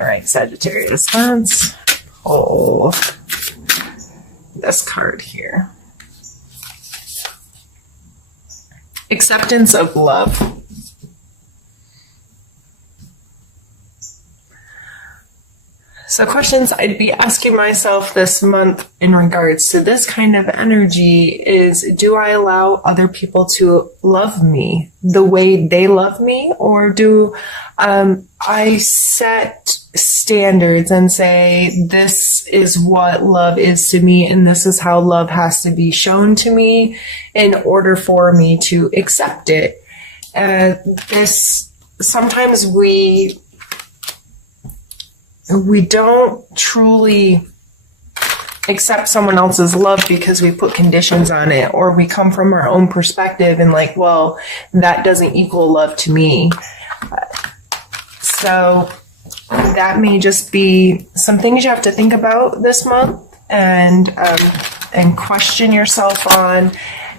All right, Sagittarius, let's pull this card here. Acceptance of love. So questions I'd be asking myself this month in regards to this kind of energy is, do I allow other people to love me the way they love me? Or do I set standards and say, this is what love is to me and this is how love has to be shown to me in order for me to accept it? Sometimes we don't truly accept someone else's love because we put conditions on it, or we come from our own perspective and like, well, that doesn't equal love to me. So that may just be some things you have to think about this month and question yourself on,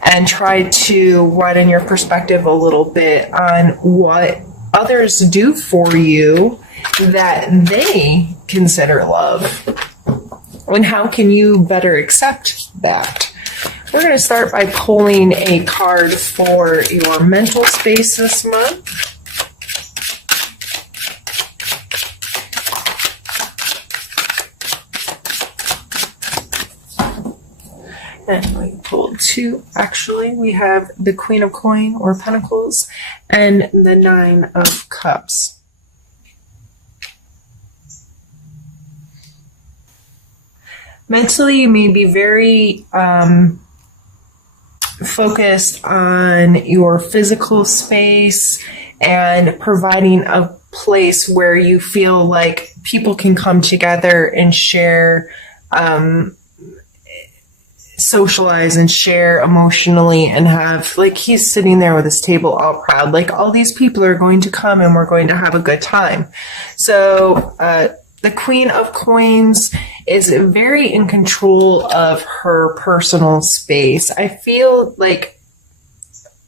and try to widen your perspective a little bit on what others do for you that they consider love, and how can you better accept that? We're going to start by pulling a card for your mental space this month. And we pulled two. Actually, we have the Queen of Coin or Pentacles and the Nine of Cups. Mentally, you may be very focused on your physical space and providing a place where you feel like people can come together and share, socialize and share emotionally, and have, like, he's sitting there with his table all proud, like all these people are going to come and we're going to have a good time. So the Queen of Coins is very in control of her personal space. I feel like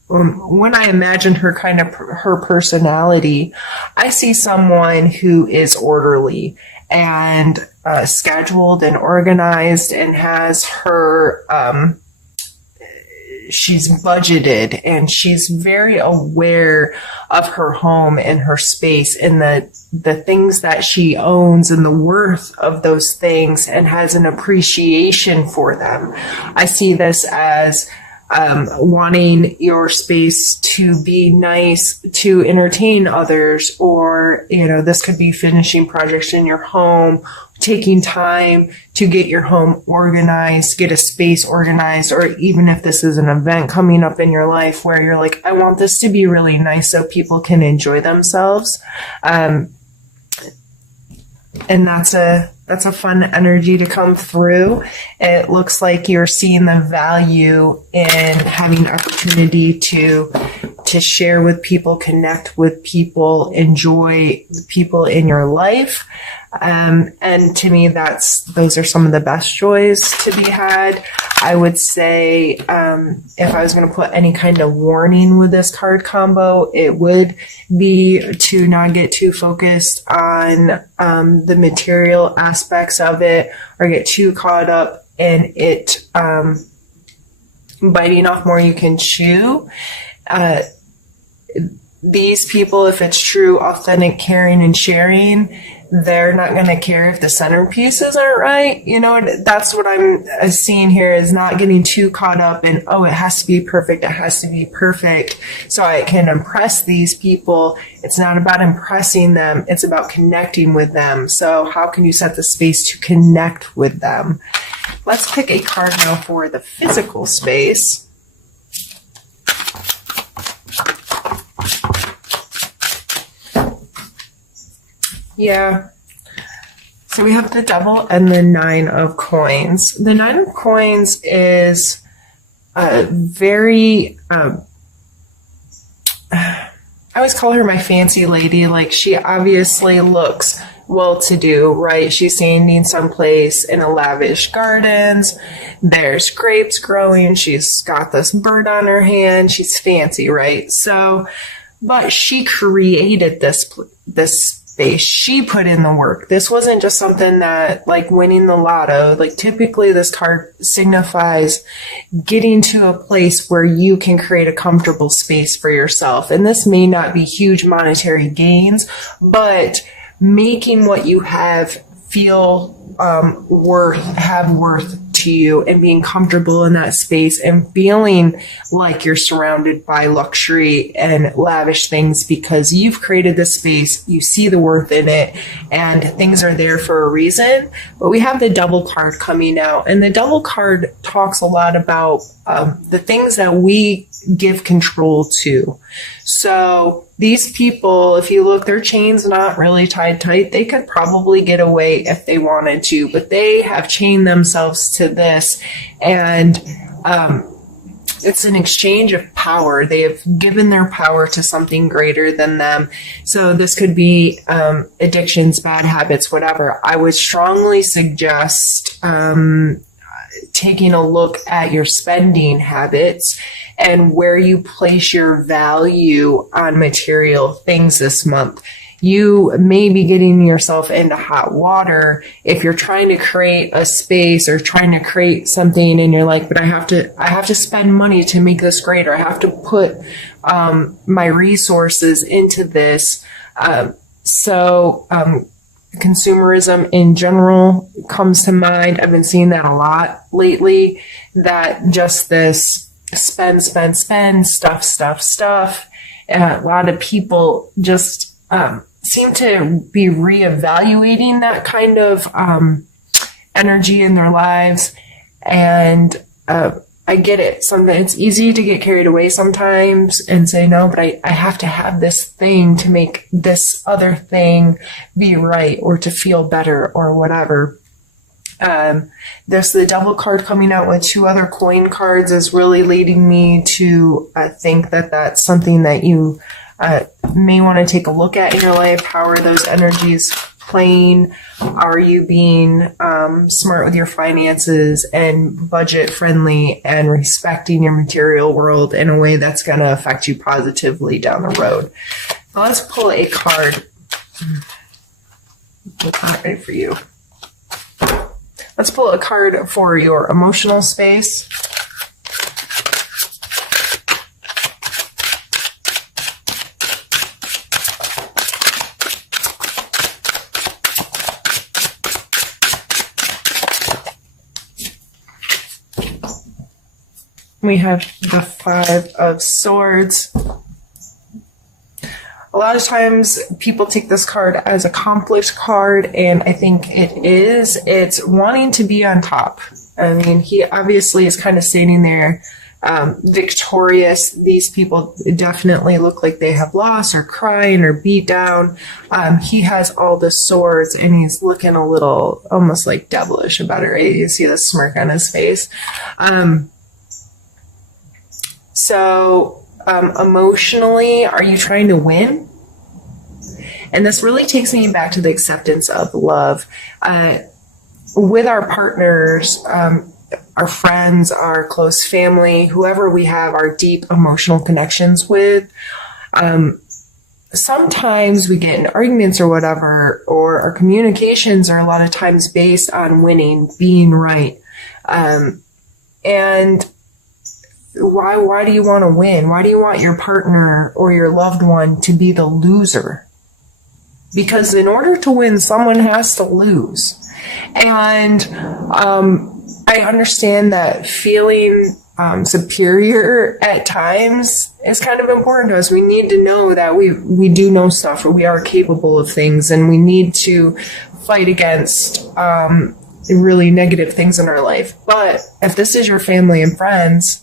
when I imagine her kind of her personality, I see someone who is orderly and scheduled and organized and has her, she's budgeted and she's very aware of her home and her space and the things that she owns and the worth of those things, and has an appreciation for them. I see this as wanting your space to be nice, to entertain others, or, you know, this could be finishing projects in your home, taking time to get your home organized, get a space organized, or even if this is an event coming up in your life where you're like, I want this to be really nice so people can enjoy themselves. And that's a fun energy to come through. It looks like you're seeing the value in having opportunity to share with people, connect with people, enjoy the people in your life. And to me, those are some of the best joys to be had. I would say, if I was going to put any kind of warning with this card combo, it would be to not get too focused on the material aspects of it, or get too caught up in it biting off more you can chew. These people, if it's true, authentic, caring, and sharing, they're not going to care if the centerpieces aren't right. You know, that's what I'm seeing here, is not getting too caught up in, oh, it has to be perfect. It has to be perfect so I can impress these people. It's not about impressing them. It's about connecting with them. So how can you set the space to connect with them? Let's pick a card now for the physical space. Yeah. So we have the Devil and the Nine of Coins. The Nine of Coins is very, I always call her my fancy lady. Like, she obviously looks well-to-do, right? She's standing someplace in a lavish gardens. There's grapes growing. She's got this bird on her hand. She's fancy, right? So, but she created this space. She put in the work. This wasn't just something that, like winning the lotto. Like typically this card signifies getting to a place where you can create a comfortable space for yourself. And this may not be huge monetary gains, but making what you have feel have worth to you, and being comfortable in that space and feeling like you're surrounded by luxury and lavish things because you've created this space, you see the worth in it, and things are there for a reason. But we have the Devil card coming out, and the Devil card talks a lot about the things that we give control to. So these people, if you look, their chain's not really tied tight. They could probably get away if they wanted to, but they have chained themselves to this. And it's an exchange of power. They have given their power to something greater than them. So this could be addictions, bad habits, whatever. I would strongly suggest taking a look at your spending habits and where you place your value on material things this month. You may be getting yourself into hot water if you're trying to create a space or trying to create something and you're like, but I have to spend money to make this greater. I have to put my resources into this. Consumerism in general comes to mind. I've been seeing that a lot lately, that just this spend, stuff. A lot of people just seem to be reevaluating that kind of energy in their lives. And I get it. Sometimes it's easy to get carried away sometimes and say, no, but I have to have this thing to make this other thing be right or to feel better or whatever. There's the Devil card coming out with 2 other coin cards is really leading me to think that that's something that you may want to take a look at in your life. How are those energies playing? Are you being smart with your finances and budget friendly and respecting your material world in a way that's going to affect you positively down the road? Now let's pull a card. Not ready for you. Let's pull a card for your emotional space. We have the 5 of Swords. A lot of times people take this card as a conflict card, and I think it is. It's wanting to be on top. I mean, he obviously is kind of standing there victorious. These people definitely look like they have lost or crying or beat down. He has all the swords, and he's looking a little almost like devilish about it, right? You see the smirk on his face. Emotionally, are you trying to win? And this really takes me back to the acceptance of love. With our partners, our friends, our close family, whoever we have our deep emotional connections with, sometimes we get in arguments or whatever, or our communications are a lot of times based on winning, being right. And why do you want to win? Why do you want your partner or your loved one to be the loser? Because in order to win, someone has to lose. And I understand that feeling superior at times is kind of important to us. We need to know that we do know stuff, or we are capable of things, and we need to fight against really negative things in our life. But if this is your family and friends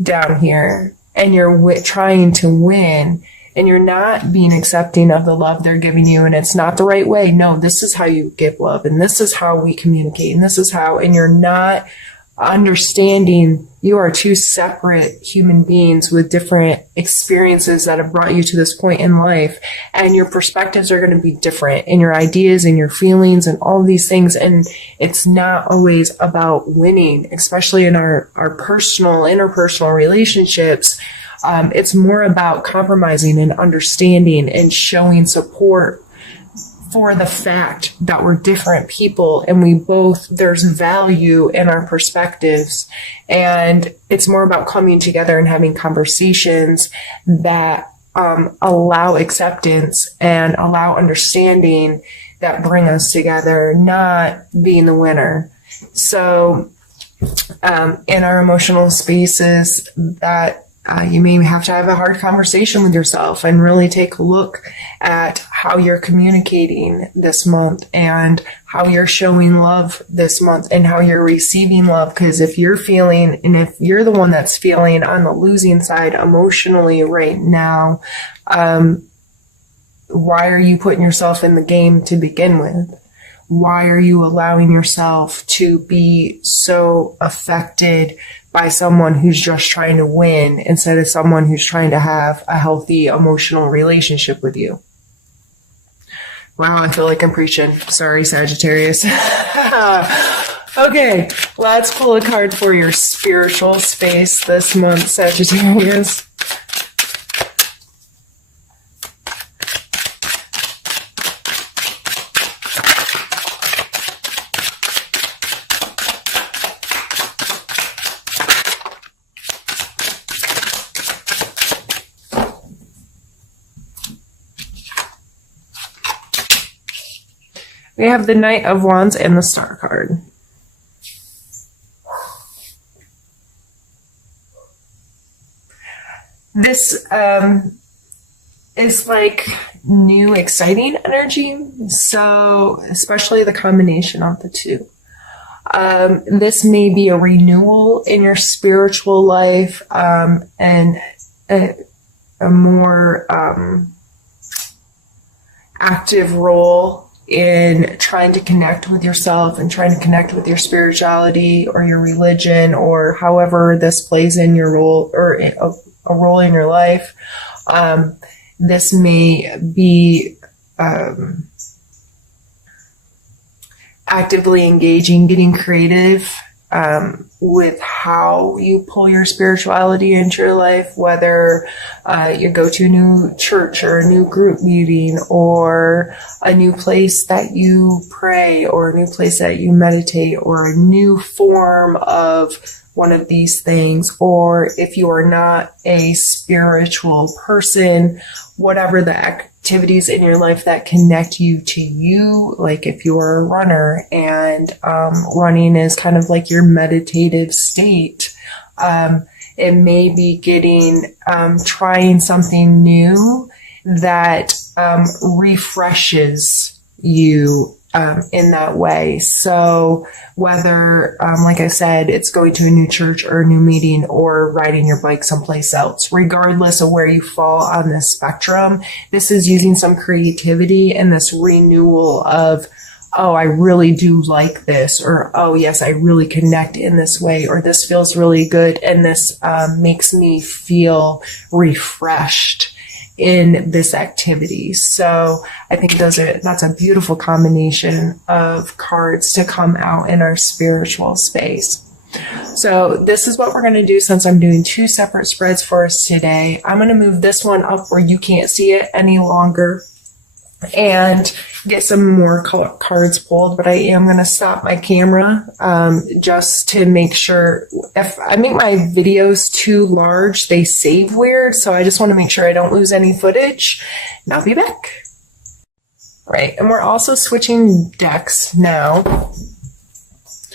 down here, and you're trying to win, and you're not being accepting of the love they're giving you, and it's not the right way. No, this is how you give love, and this is how we communicate, and this is how, and you're not understanding you are 2 separate human beings with different experiences that have brought you to this point in life, and your perspectives are going to be different, and your ideas and your feelings and all these things. And it's not always about winning, especially in our personal, interpersonal relationships. It's more about compromising and understanding and showing support for the fact that we're different people and there's value in our perspectives. And it's more about coming together and having conversations that allow acceptance and allow understanding, that bring us together, not being the winner. So in our emotional spaces, that you may have to have a hard conversation with yourself and really take a look at how you're communicating this month and how you're showing love this month and how you're receiving love. Because if you're the one that's feeling on the losing side emotionally right now, why are you putting yourself in the game to begin with? Why are you allowing yourself to be so affected by someone who's just trying to win instead of someone who's trying to have a healthy emotional relationship with you? Wow, I feel like I'm preaching. Sorry, Sagittarius. Okay, let's pull a card for your spiritual space this month, Sagittarius. We have the Knight of Wands and the Star card. This is like new, exciting energy. So, especially the combination of the two. This may be a renewal in your spiritual life, and a more active role in trying to connect with yourself and trying to connect with your spirituality or your religion, or however this plays in your role, or a role in your life. This may be actively engaging, getting creative with how you pull your spirituality into your life, whether you go to a new church or a new group meeting or a new place that you pray or a new place that you meditate or a new form of one of these things. Or if you are not a spiritual person, whatever the activities in your life that connect you to you, like if you are a runner and running is kind of like your meditative state, it may be trying something new that refreshes you in that way. So whether, like I said, it's going to a new church or a new meeting or riding your bike someplace else, regardless of where you fall on this spectrum, this is using some creativity and this renewal of, oh, I really do like this, or, oh, yes, I really connect in this way, or this feels really good, and this makes me feel refreshed in this activity. So I think that's a beautiful combination of cards to come out in our spiritual space. So this is what we're going to do since I'm doing two separate spreads for us today. I'm going to move this one up where you can't see it any longer and get some more cards pulled, but I am going to stop my camera just to make sure. If I make my videos too large, they save weird, so I just want to make sure I don't lose any footage, and I'll be back. Right, and we're also switching decks now.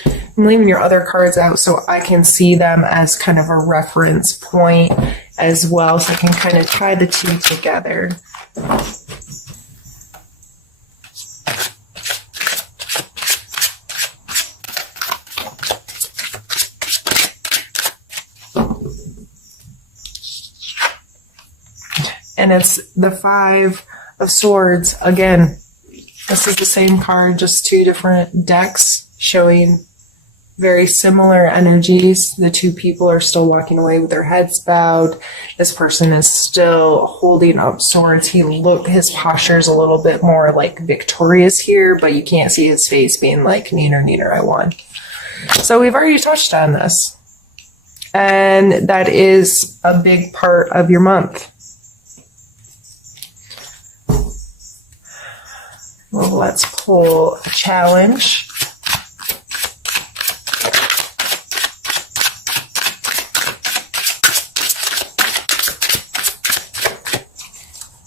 I'm leaving your other cards out so I can see them as kind of a reference point as well, so I can kind of tie the two together. And it's the Five of Swords. Again, this is the same card, just two different decks showing very similar energies. The two people are still walking away with their heads bowed. This person is still holding up swords. His posture is a little bit more like victorious here, but you can't see his face being like, neener, neener, I won. So we've already touched on this. And that is a big part of your month. Well, let's pull a challenge.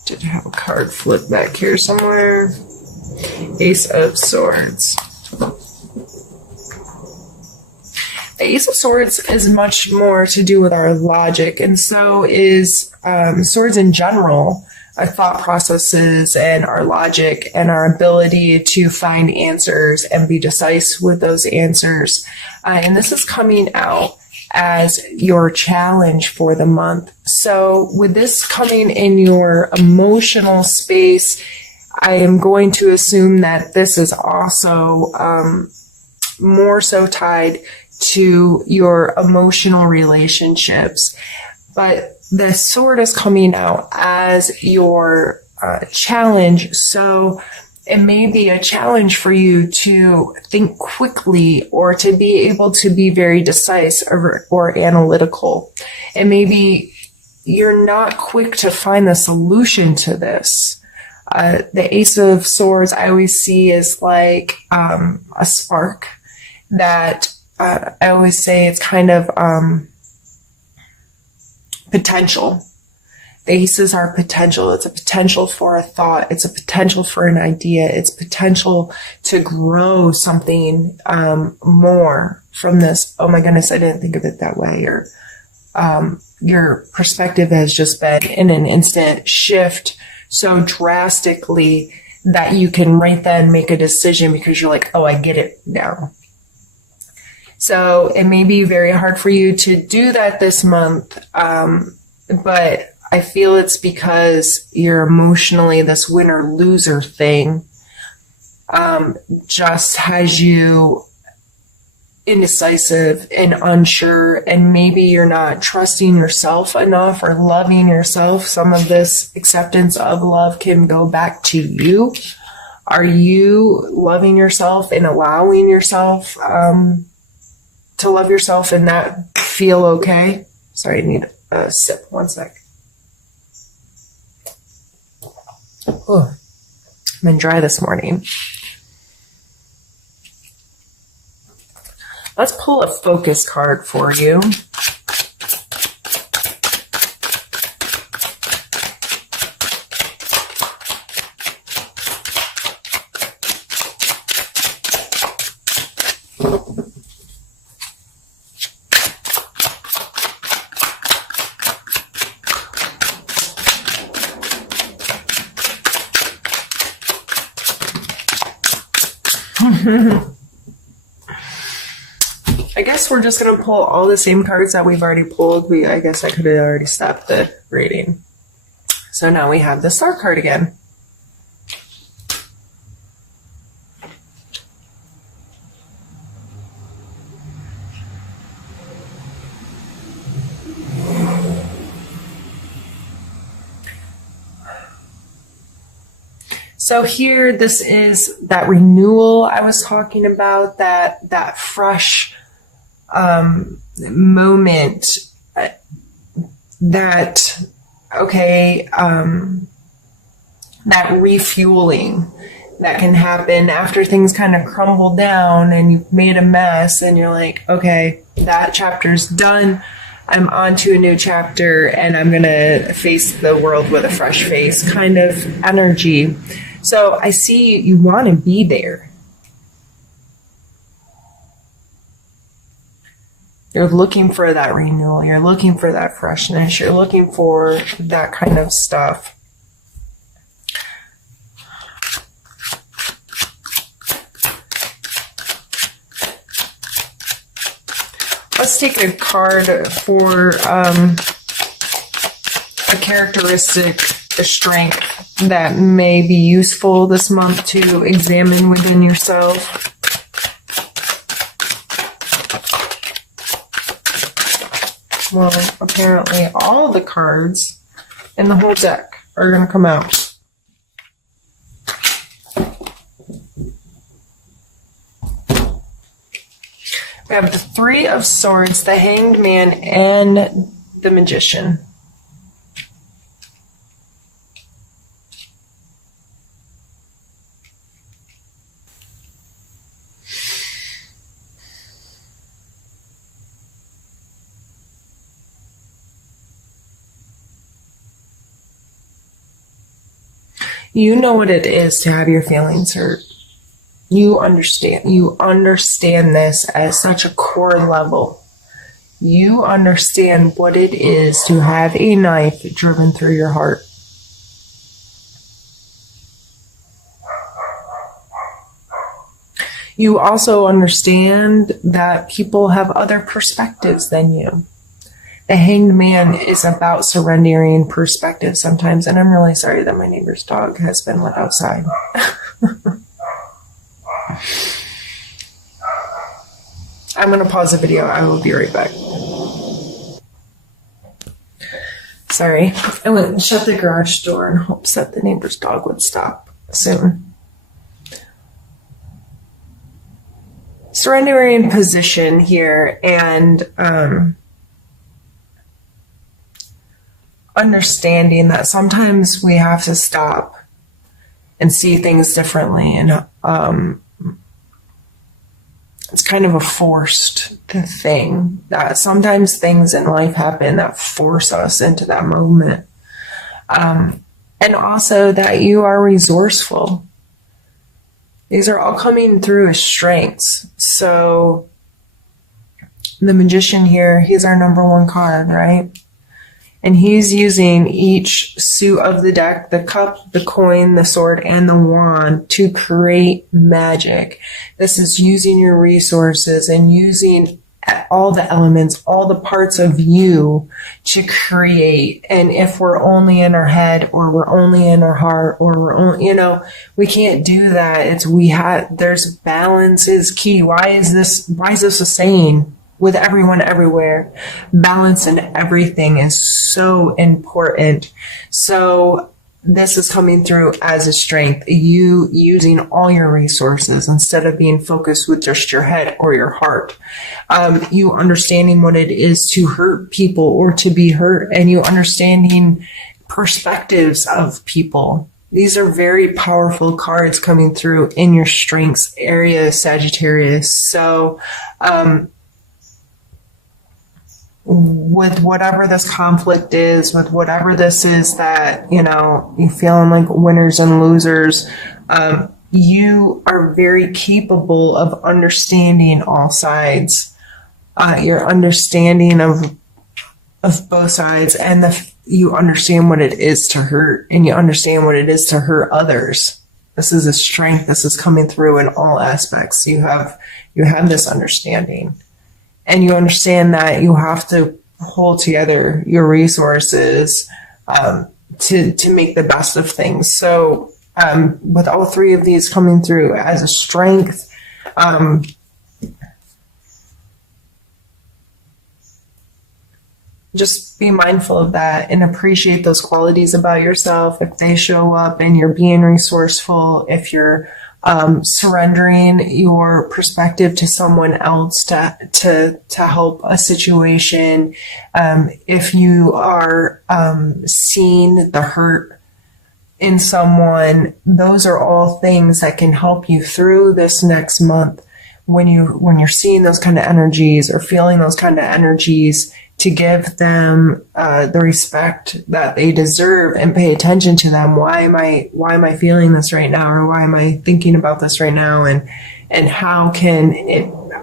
Did have a card flip back here somewhere. Ace of Swords. The Ace of Swords is much more to do with our logic, and so is swords in general, our thought processes and our logic and our ability to find answers and be decisive with those answers. And this is coming out as your challenge for the month. So with this coming in your emotional space, I am going to assume that this is also more so tied to your emotional relationships. But the sword is coming out as your challenge. So it may be a challenge for you to think quickly or to be able to be very decisive or analytical. And maybe you're not quick to find the solution to this. The Ace of Swords I always see is like a spark that I always say it's kind of potential. The aces are potential. It's a potential for a thought. It's a potential for an idea. It's potential to grow something more from this. Oh my goodness, I didn't think of it that way. Or your perspective has just been in an instant shift so drastically that you can right then make a decision because you're like, oh, I get it now. So it may be very hard for you to do that this month, but I feel it's because you're emotionally this winner-loser thing just has you indecisive and unsure, and maybe you're not trusting yourself enough or loving yourself. Some of this acceptance of love can go back to you. Are you loving yourself and allowing yourself to love yourself and not feel okay? Sorry, I need a sip. One sec. Oh, I've been dry this morning. Let's pull a focus card for you. I guess we're just going to pull all the same cards that we've already pulled. I guess I could have already stopped the reading. So now we have the Star card again. So here, this is that renewal I was talking about, that fresh moment, that refueling that can happen after things kind of crumble down and you've made a mess and you're like, okay, that chapter's done. I'm on to a new chapter and I'm going to face the world with a fresh face kind of energy. So I see you want to be there. You're looking for that renewal. You're looking for that freshness. You're looking for that kind of stuff. Let's take a card for a characteristic, a strength that may be useful this month to examine within yourself. Well, apparently all the cards in the whole deck are going to come out. We have the Three of Swords, the Hanged Man, and the Magician. You know what it is to have your feelings hurt. You understand this at such a core level. You understand what it is to have a knife driven through your heart. You also understand that people have other perspectives than you. The Hanged Man is about surrendering perspective sometimes, and I'm really sorry that my neighbor's dog has been let outside. I'm going to pause the video. I will be right back. Sorry. I went and shut the garage door in hopes that the neighbor's dog would stop soon. Surrendering position here and understanding that sometimes we have to stop and see things differently, and it's kind of a forced thing that sometimes things in life happen that force us into that moment, and also that you are resourceful. These are all coming through as strengths. So the Magician here, he's our number one card, right? And he's using each suit of the deck, the cup, the coin, the sword, and the wand to create magic. This is using your resources and using all the elements, all the parts of you to create. And if we're only in our head, or we're only in our heart, or we're only, we can't do that. There's balance is key. Why is this a saying? With everyone everywhere, balance in everything is so important. So this is coming through as a strength. You using all your resources instead of being focused with just your head or your heart. You understanding what it is to hurt people or to be hurt, and you understanding perspectives of people. These are very powerful cards coming through in your strengths area, Sagittarius. So, with whatever this conflict is, with whatever this is that, you feeling like winners and losers, you are very capable of understanding all sides. Your understanding of both sides, and you understand what it is to hurt, and you understand what it is to hurt others. This is a strength. This is coming through in all aspects. You have this understanding. And you understand that you have to hold together your resources to make the best of things. So with all three of these coming through as a strength, just be mindful of that and appreciate those qualities about yourself. If they show up and you're being resourceful, if you're surrendering your perspective to someone else to help a situation, if you are seeing the hurt in someone, those are all things that can help you through this next month. When you're seeing those kind of energies or feeling those kind of energies, to give them the respect that they deserve and pay attention to them. Why am I feeling this right now, or why am I thinking about this right now, and how can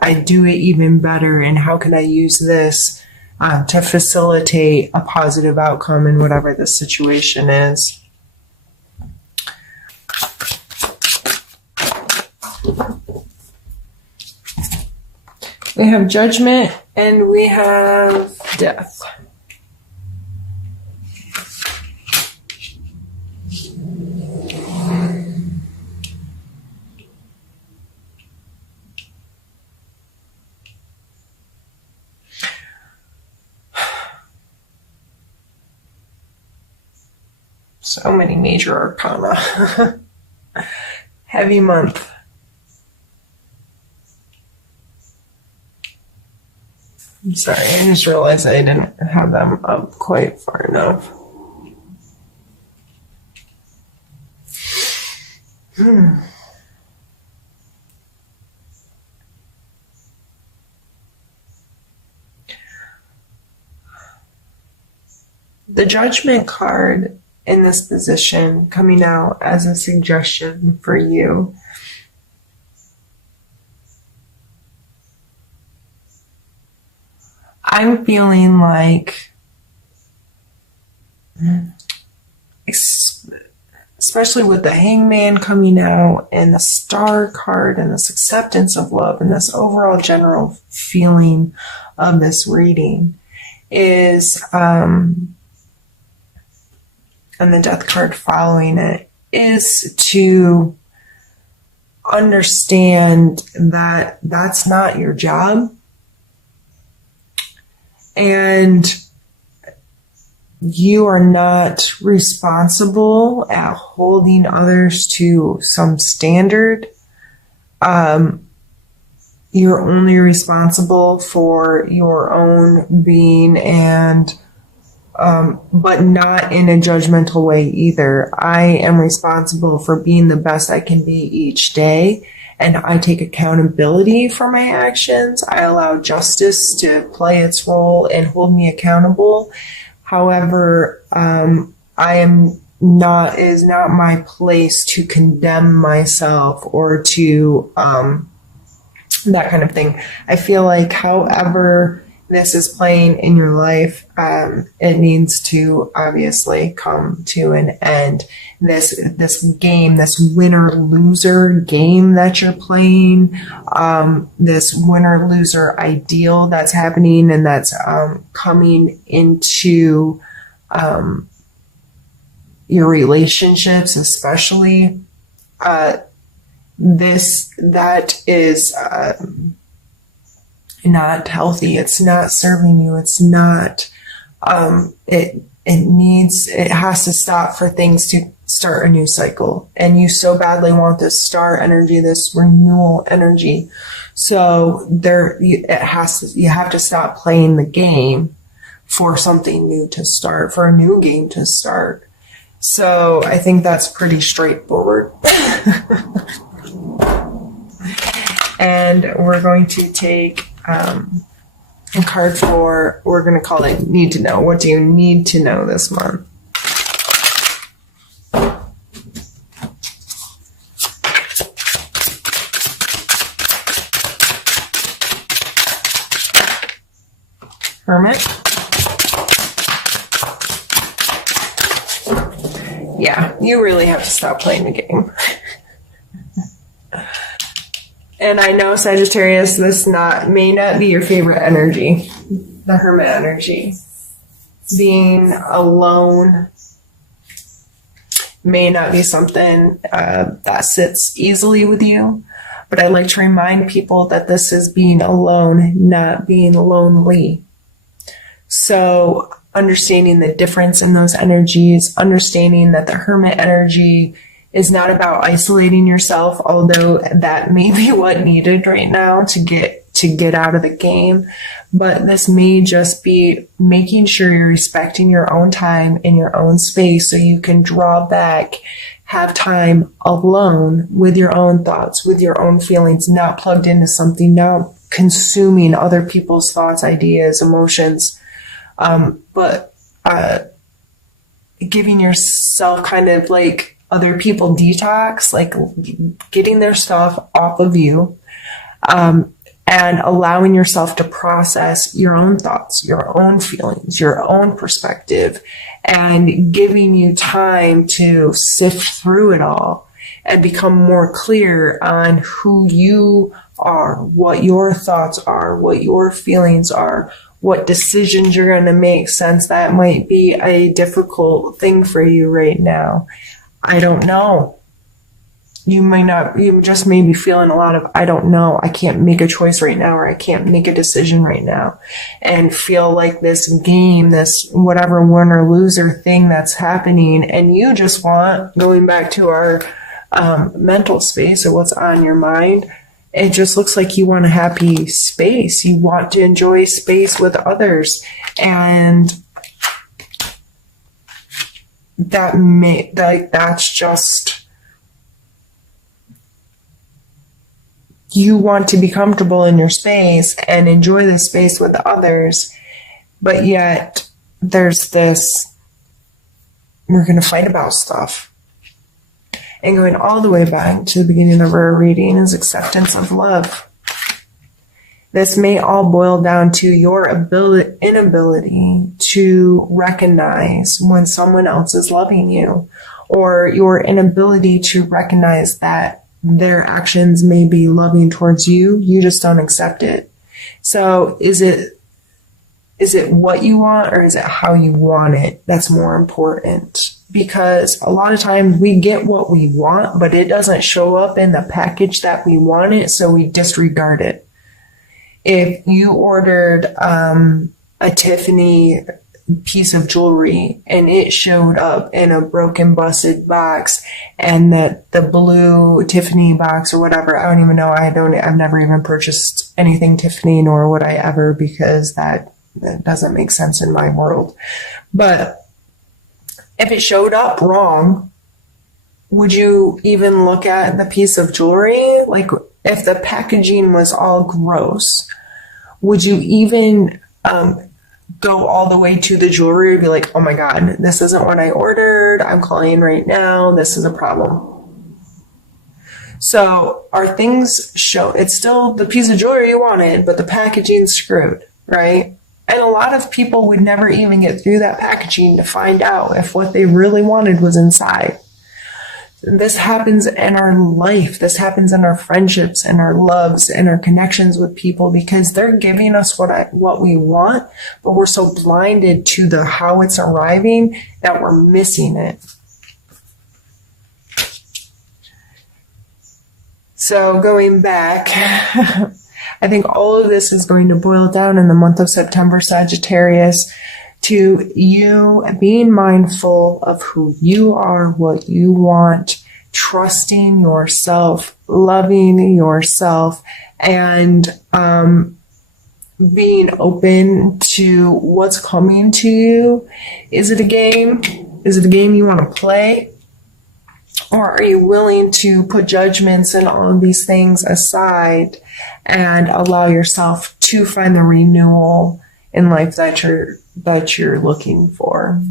I do it even better, and how can I use this to facilitate a positive outcome in whatever the situation is. We have Judgment and we have Death. So many major arcana. Heavy month. I'm sorry, I just realized I didn't have them up quite far enough. The Judgment card in this position coming out as a suggestion for you. I'm feeling like, especially with the Hangman coming out and the Star card and this acceptance of love and this overall general feeling of this reading is, and the Death card following it, is to understand that that's not your job. And you are not responsible at holding others to some standard. You're only responsible for your own being, and but not in a judgmental way either. I am responsible for being the best I can be each day, and I take accountability for my actions. I allow justice to play its role and hold me accountable. However, it is not my place to condemn myself or to that kind of thing. I feel like however this is playing in your life, it needs to obviously come to an end. This game, this winner-loser game that you're playing, this winner-loser ideal that's happening and that's coming into your relationships, especially, that is not healthy. It's not serving you. It's not, it has to stop for things to start a new cycle. And you so badly want this star energy, this renewal energy. So you have to stop playing the game for something new to start, for a new game to start. So I think that's pretty straightforward. And we're going to take a card for, we're going to call it Need to Know. What do you need to know this month? Hermit? Yeah, you really have to stop playing the game. And I know, Sagittarius, this may not be your favorite energy, the Hermit energy. Being alone may not be something that sits easily with you, but I like to remind people that this is being alone, not being lonely. So understanding the difference in those energies, understanding that the Hermit energy is not about isolating yourself, although that may be what needed right now to get out of the game. But this may just be making sure you're respecting your own time in your own space so you can draw back, have time alone with your own thoughts, with your own feelings, not plugged into something, not consuming other people's thoughts, ideas, emotions, but giving yourself kind of like other people detox, like getting their stuff off of you, and allowing yourself to process your own thoughts, your own feelings, your own perspective, and giving you time to sift through it all and become more clear on who you are, what your thoughts are, what your feelings are, what decisions you're going to make, since that might be a difficult thing for you right now. I don't know. You just may be feeling a lot of, I don't know, I can't make a choice right now, or I can't make a decision right now, and feel like this game, this whatever win or loser thing that's happening, and you just want, going back to our mental space or what's on your mind, It just looks like you want a happy space. You want to enjoy space with others. And that's just, you want to be comfortable in your space and enjoy the space with others. But yet there's this, we're going to fight about stuff. And going all the way back to the beginning of our reading is acceptance of love. This may all boil down to your inability to recognize when someone else is loving you, or your inability to recognize that their actions may be loving towards you. You just don't accept it. So is it what you want, or is it how you want it that's more important? Because a lot of times we get what we want, but it doesn't show up in the package that we want it, so we disregard it. If you ordered a Tiffany piece of jewelry and it showed up in a broken, busted box, and that the blue Tiffany box or whatever, I don't even know, I've never even purchased anything Tiffany, nor would I ever, because that doesn't make sense in my world. But if it showed up wrong, would you even look at the piece of jewelry? Like, if the packaging was all gross, would you even go all the way to the jewelry and be like, oh my God, this isn't what I ordered. I'm calling right now. This is a problem. So our things show, it's still the piece of jewelry you wanted, but the packaging's screwed, right? And a lot of people would never even get through that packaging to find out if what they really wanted was inside. This happens in our life. This happens in our friendships and our loves and our connections with people, because they're giving us what we want, but we're so blinded to the how it's arriving that we're missing it. So going back, I think all of this is going to boil down in the month of September, Sagittarius, to you being mindful of who you are, what you want, trusting yourself, loving yourself, and being open to what's coming to you. Is it a game? Is it a game you want to play? Or are you willing to put judgments and all of these things aside and allow yourself to find the renewal in life that you're looking for?